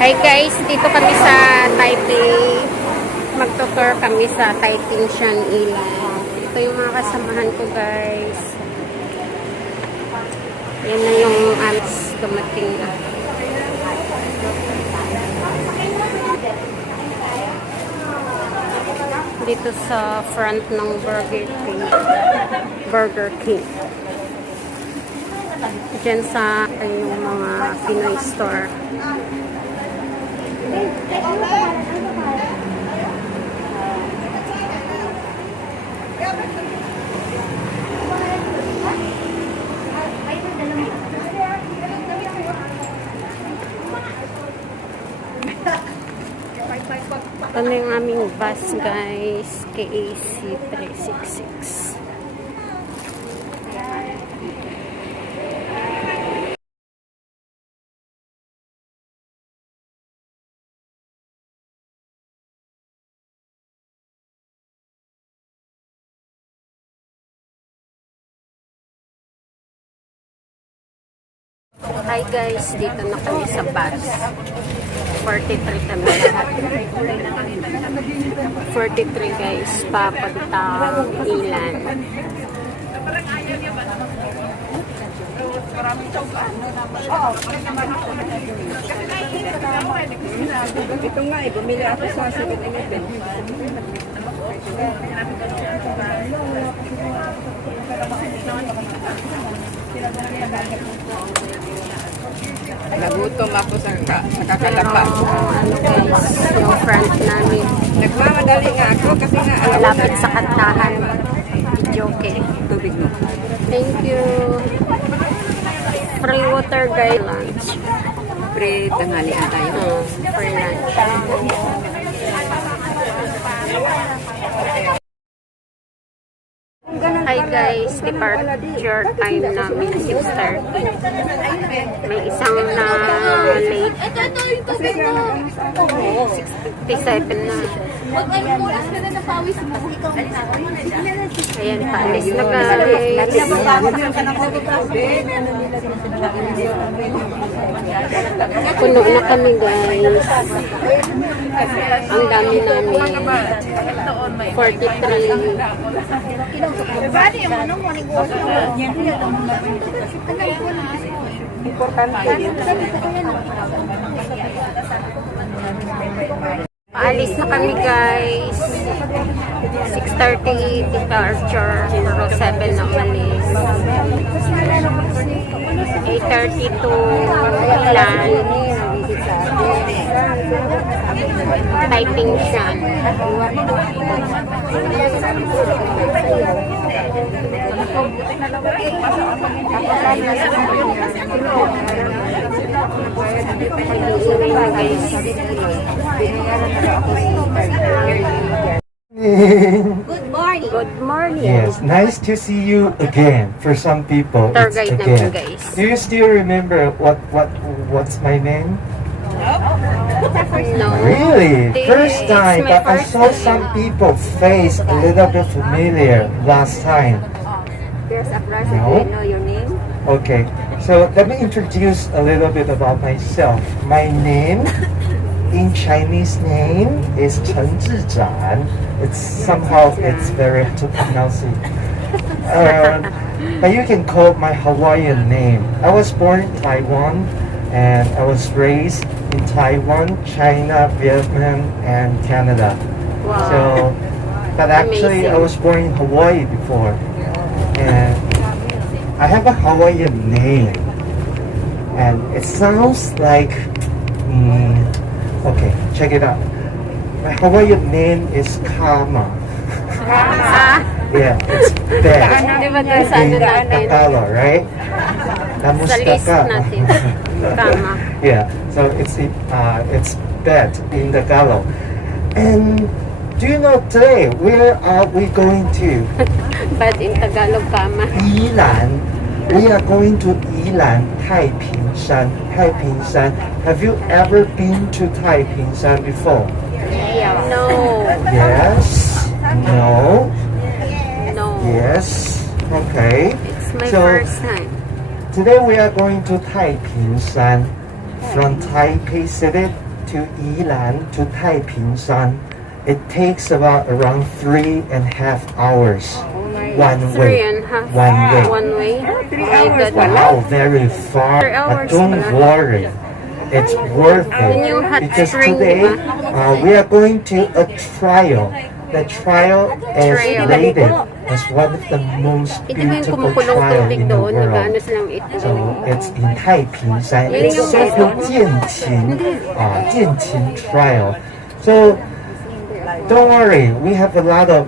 Hi guys, dito kami sa Taipei. Magtutour kami sa Taipei Shan Yilan. Ito yung mga kasamahan ko guys. Yan na yung amis dumating na. Dito sa front ng Burger King. Diyan sa yung mga Pinoy store. Ito na yung aming bus guys, KAC 366. Hi guys, dito na kami sa bus. 43 kami lahat. 43 guys, papuntang Yilan. Ito nga eh, bumili ako sa 7-Eleven. Nagutom ako sa kakalapa. Ano guys, yung front namin. Nagmamadali nga ako kasi nga Malapit sa kantahan. Joke. Tubig mo. Thank you. Free water guys. Lunch. Pre-tanghalian tayo. Free lunch. Hi guys, departure time namin 6:30. May isang na late. 6:57 na. Ayan, paalis na guys. Puno na kami guys. Ang dami namin. 43. Paalis na kami guys. 6:30 departure. Pero 7 na umalis. 8:30 to Yilan. Taipei Shan. Good morning. Good morning. Yes, nice to see you again. For some people, Tour it's guide again. namin, guys. Do you still remember what's my name? No. Really? This First time, is my but I first saw time. some people face a little bit familiar last time. There's a person, No? do you know your name? Okay, so let me introduce a little bit about myself. My name in Chinese name is Chen Zhizhan. It's very hard to pronounce it. But you can call my Hawaiian name. I was born in Taiwan and I was raised in Taiwan, China, Vietnam, and Canada. Wow. So, but actually I Amazing. was born in Hawaii before. And I have a Hawaiian name. And it sounds like, okay, check it out. My Hawaiian name is Kama. Yeah, it's bed. Di ba dun sa ano In natin? Tagalog, right? Sa Kamusta list ka? natin. Kama. Yeah, so it's bed in Tagalog. And do you know today where are we going to? But in Tagalog, kama. Yilan. We are going to Yilan, Taiping-shan. Taiping-shan. Have you ever been to Taiping-shan before? No. Yes. No. No. Yes. Okay. It's my So, first time. Today we are going to Taiping-shan from Taipei City to Yilan to Taipingshan, it takes about around 3.5 hours. One Three way. and a half. One way. One way. Oh my God. Wow, very far. 3 hours But don't pala. worry. It's worth Yun yung it. hot Because spring, today, diba? we are going to a trial. The trial is Trial. rated as one of the most Ito ba yung beautiful kumukulong trial tubig in the doon? world. Nag-ano silang ito? So it's in Taipingshan. Yun It's yung- so Jianqin trial. So don't worry, we have a lot of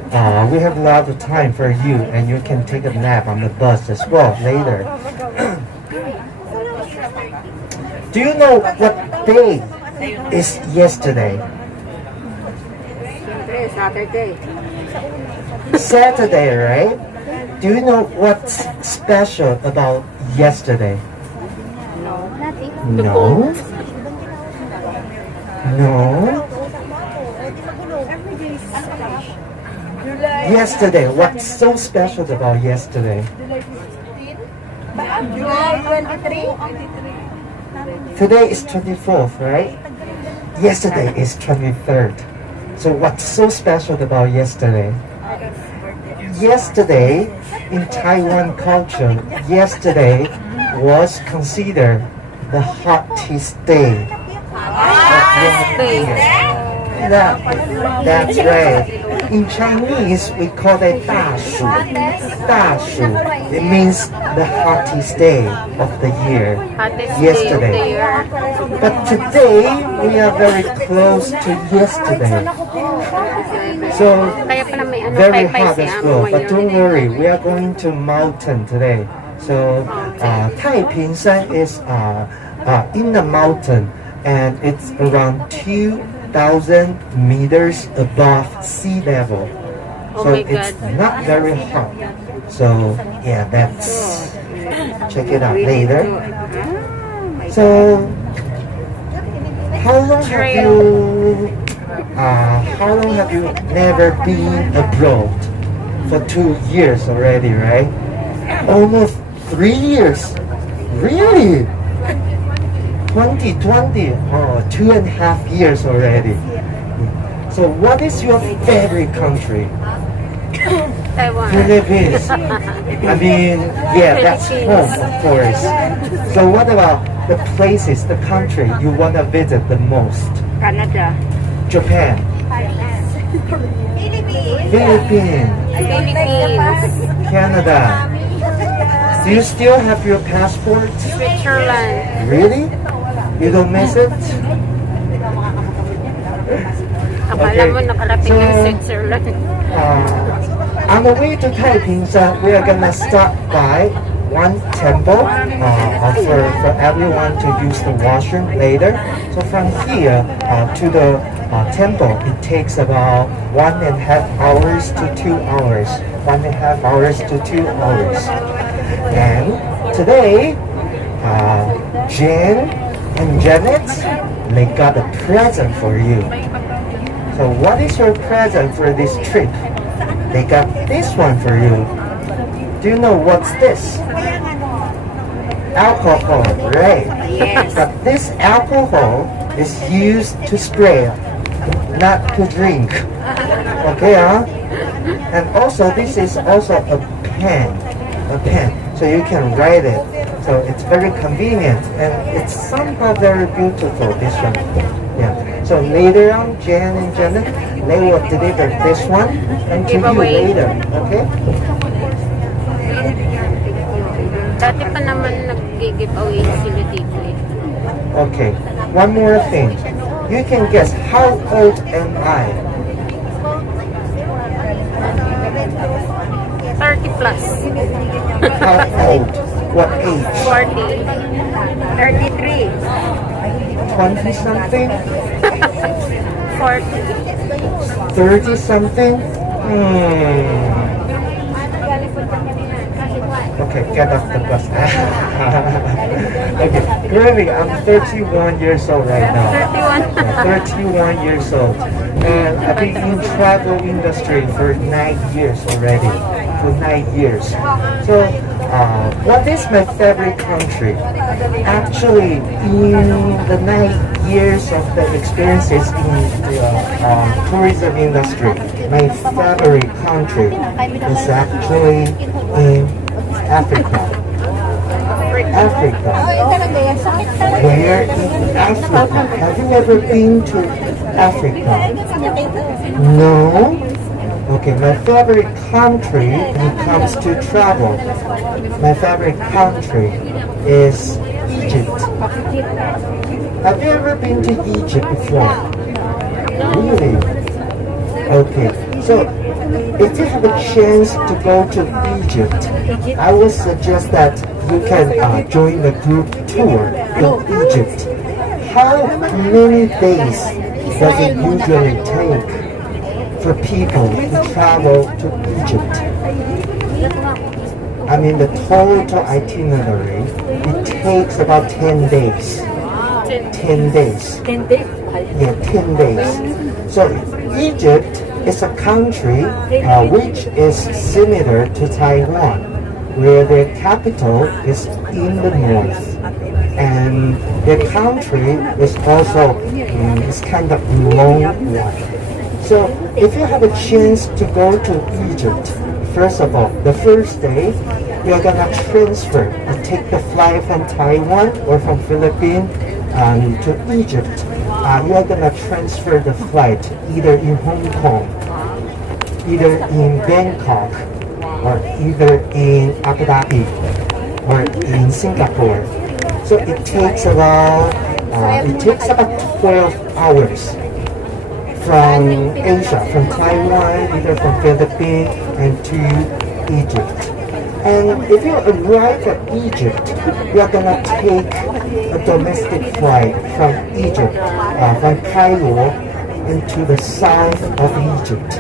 time for you, and you can take a nap on the bus as well later. Do you know what day is yesterday? Saturday. Saturday, right? Do you know what's special about yesterday? No. No. Yesterday, what's so special about yesterday? July 23? Today is 24th, right? Yesterday is 23rd. So what's so special about yesterday? Yesterday, in Taiwan culture, yesterday was considered the hottest day. That's right. In Chinese, we call it 大暑. 大暑. It means the hottest day of the year. Hottest Yesterday. day of the year. But today, we are very close to yesterday. So, Kaya pala may ano very paypay hot si as Amo well. But ngayon. don't worry, we are going to mountain today. So, Taipingshan is in the mountain, and it's around 2,000 meters above sea level. Oh So my it's God. not very hot. So yeah, that's check it out later. So how long have you never been abroad? For 2 years already, right? Almost 3 years. Really? 2020, 2.5 years already. So what is your favorite country? Taiwan. Philippines. I mean, yeah, that's home, of course. So what about the places, the country you want to visit the most? Canada. Japan, Philippines, Philippines. Canada. Do you still have your passport? Switzerland. Really? You don't miss it? Akala mo nakarating yung Switzerland. On the way to Taipingshan, we are gonna stop by one temple for everyone to use the washroom later. So from here to the temple, it takes about 1.5 hours to 2 hours. 1.5 hours to 2 hours. And today, Jen and Janet, they got a present for you. So what is your present for this trip? They got this one for you. Do you know what's this? Alcohol, right? Yes. But this alcohol is used to spray, not to drink. Okay, huh? And also, this is also a pen. So you can write it. So it's very convenient, and it's somehow very beautiful, this one. Yeah. So later on, Jan and Janet, they will deliver this one and to you Giveaway. later. Okay? Dati pa naman nag-giveaway sila dito eh. Okay. One more thing. You can guess, how old am I? 30 plus. How old? What age? 40. 33. 20 something? 40. 30 something? Okay, get off the bus. Okay, really, I'm 31 years old right now. 31. 31 years old. And I've been in travel industry for 9 years already. For 9 years. So what is my favorite country? Actually, in the 9 years of the experiences in the tourism industry, my favorite country is actually in Africa. Africa. Where in Africa? Have you ever been to Africa? No? Okay, my favorite country when it comes to travel, my favorite country is Egypt. Have you ever been to Egypt before? Really? Okay, so if you have a chance to go to Egypt, I would suggest that you can join the group tour in Egypt. How many days does it usually take for people to travel to Egypt? I mean, the total itinerary, it takes about 10 days. 10 days. 10 days. Yeah, 10 days. So Egypt is a country which is similar to Taiwan, where their capital is in the north. And their country is also is kind of long one. So if you have a chance to go to Egypt, first of all, the first day, you're gonna transfer and take the flight from Taiwan or from Philippines to Egypt. You're gonna transfer the flight either in Hong Kong, either in Bangkok, or either in Abu Dhabi, or in Singapore. So it takes about 12 hours from Asia, from Taiwan, either from Philippines and to Egypt. And if you arrive at Egypt, you're gonna take a domestic flight from Egypt, from Cairo, into the south of Egypt.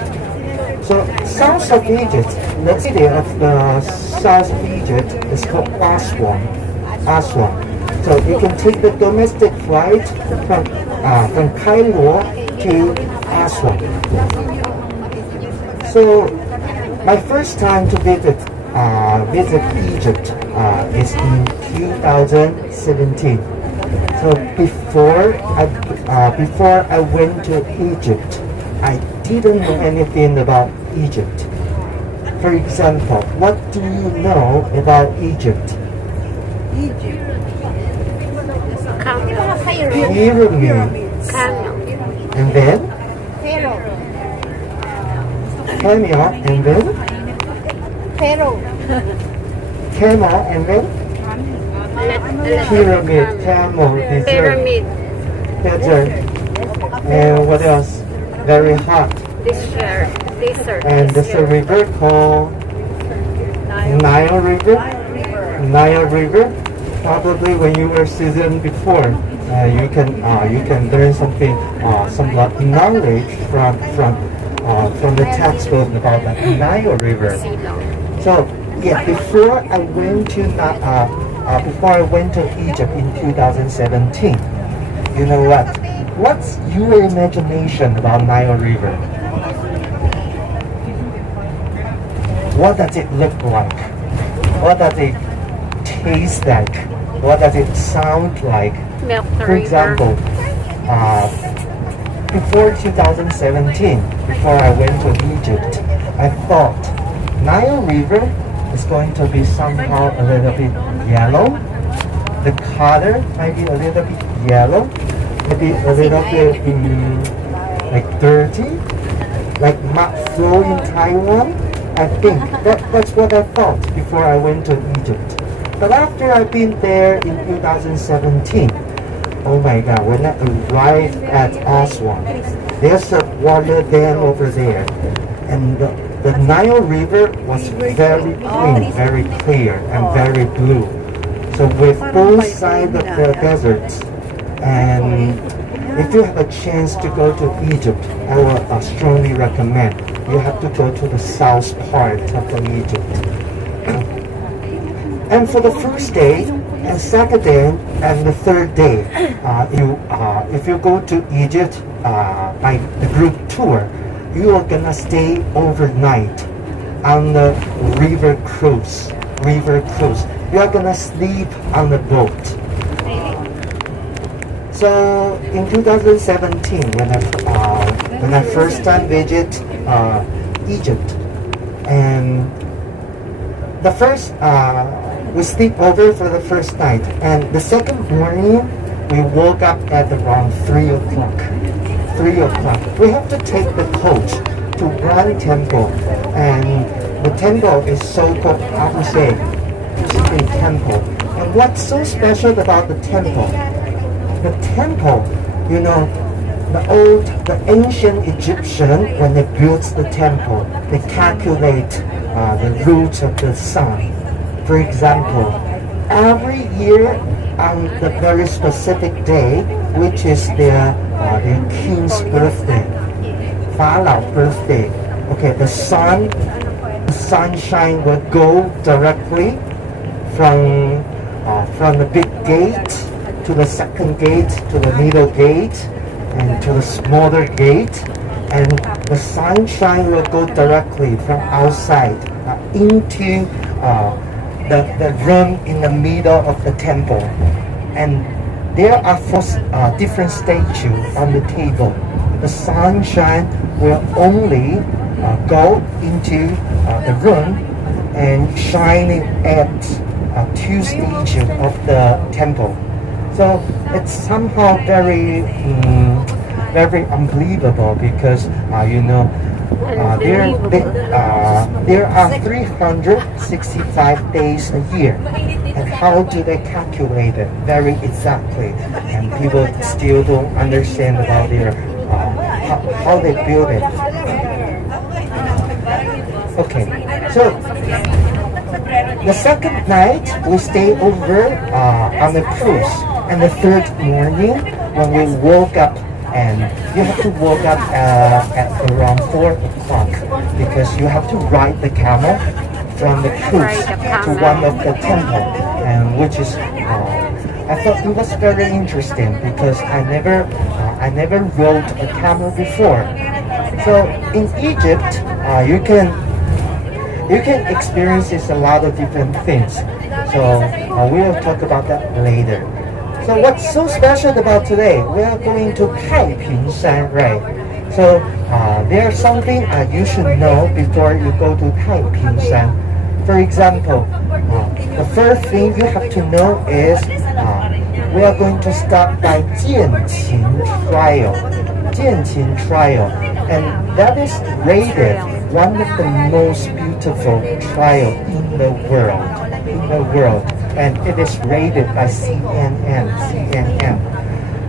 So south of Egypt, the city of the south of Egypt is called Aswan. Aswan. So you can take the domestic flight from Cairo to Aswan. So my first time to visit Egypt is in 2017. So before I went to Egypt, I didn't know anything about Egypt. For example, what do you know about Egypt? Pyramids. And then? Camel. And then? Camel. And then? Pyramid. Camel. Pyramid. Desert. And what else? Very hot. Desert. And there's a river called Nile River. Nile River. Probably when you were seasoned before, you can learn something, some knowledge from the textbook about the Nile River. So yeah, before I went to Egypt in 2017, you know what? What's your imagination about Nile River? What does it look like? What does it taste like? What does it sound like? For example, before 2017, before I went to Egypt, I thought Nile River is going to be somehow a little bit yellow. The color might be a little bit yellow, maybe a little bit like dirty, like mud flow in Taiwan. I think that's what I thought before I went to Egypt. But after I've been there in 2017, oh my God, when I arrived at Aswan, there's a water dam over there. And the Nile River was very clean, very clear, and very blue. So with both sides of the deserts, and if you have a chance to go to Egypt, I will strongly recommend you have to go to the south part of Egypt. And for the first day, and second day, and the third day, if you go to Egypt by the group tour, you are gonna stay overnight on the river cruise. river cruise. We are gonna sleep on the boat. So in 2017, when I first time visit Egypt, and the first we sleep over for the first night, and the second morning we woke up at around 3 o'clock. 3 o'clock. We have to take the coach to one temple, and the temple is so-called Abuse temple. And what's so special about the temple? The temple, you know, the ancient Egyptian, when they built the temple, they calculate the route of the sun. For example, every year on the very specific day, which is their king's birthday, Pharaoh birthday. Okay, the sunshine will go directly from the big gate to the second gate to the middle gate and to the smaller gate, and the sunshine will go directly from outside into the room in the middle of the temple. And there are four different statues on the table. The sunshine will only go into the room and shining at two statues of the temple. So it's somehow very unbelievable because there are 365 days a year, and how do they calculate it very exactly? And people still don't understand about their how they build it. Okay, so the second night we stay over on the cruise, and the third morning when we woke up, and you have to wake up at around 4 o'clock because you have to ride the camel from the cruise to one of the temple, and which is I thought it was very interesting because I never rode a camel before. So in Egypt, you can experience a lot of different things. So we will talk about that later. So what's so special about today? We are going to Taipingshan, right? So there's something you should know before you go to Taipingshan. For example, the first thing you have to know is we are going to start by Jianqin Trial. Jianqin Trial, and that is rated one of the most beautiful trial in the world. And it is rated by CNN.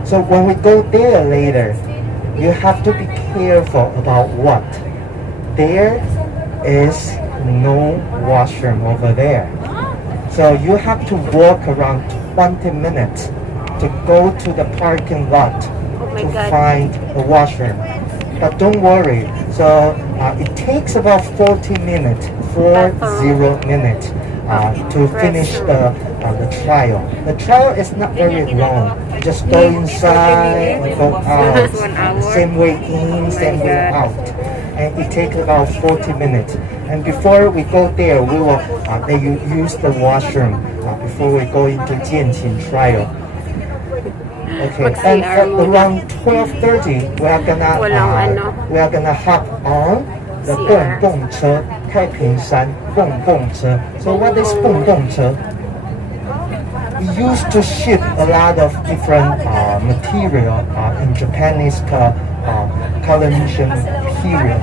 So when we go there later, you have to be careful about what? There is no washroom over there. So you have to walk around 20 minutes to go to the parking lot to find a washroom. But don't worry, so it takes about 40 minutes to finish the trial. The trial is not very long. Just go inside and go out. Same way in, same way out. And it takes about 40 minutes. And before we go there, we will they use the washroom before we go into Jianqin trial. Okay, and at around 12:30, we are gonna hop on the 蹦蹦车, Taipingshan 蹦蹦车. So what is 蹦蹦车? We used to ship a lot of different material in Japanese colonization period.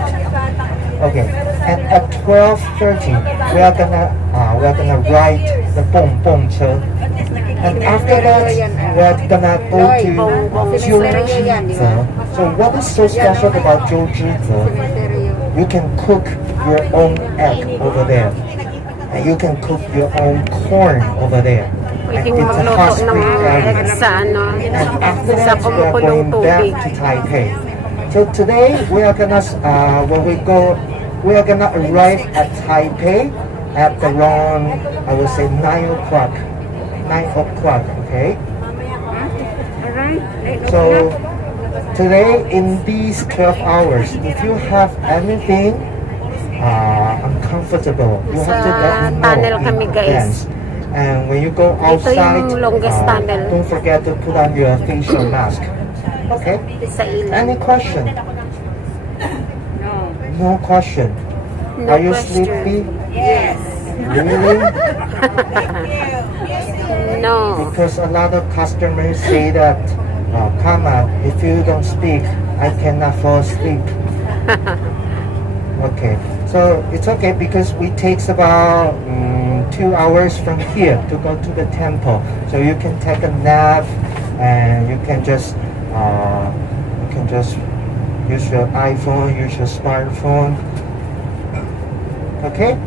Okay, and at 12:30, we are gonna ride the 蹦蹦车. And after that, we're gonna go to Zhou. So what is so special about Zhou? You can cook your own egg over there, and you can cook your own corn over there. And it's a hot spring area. And after that, we are going back to Taipei. So today we are gonna we are gonna arrive at Taipei at around, I would say, 9 o'clock. 9 o'clock, okay? So today in these 12 hours, if you have anything uncomfortable. You have to Sa let me tunnel know kami, in guys. advance. And when you go Ito outside, yung longest tunnel. don't forget to put on your facial mask. Okay? Sa Yilan. Any question? No. No question. No Are you question. sleepy? Yes. Really? No. Because a lot of customers say that, Kama, if you don't speak, I cannot fall asleep. Okay, so it's okay because we takes about 2 hours from here to go to the temple. So you can take a nap and you can just use your iPhone, use your smartphone. Okay?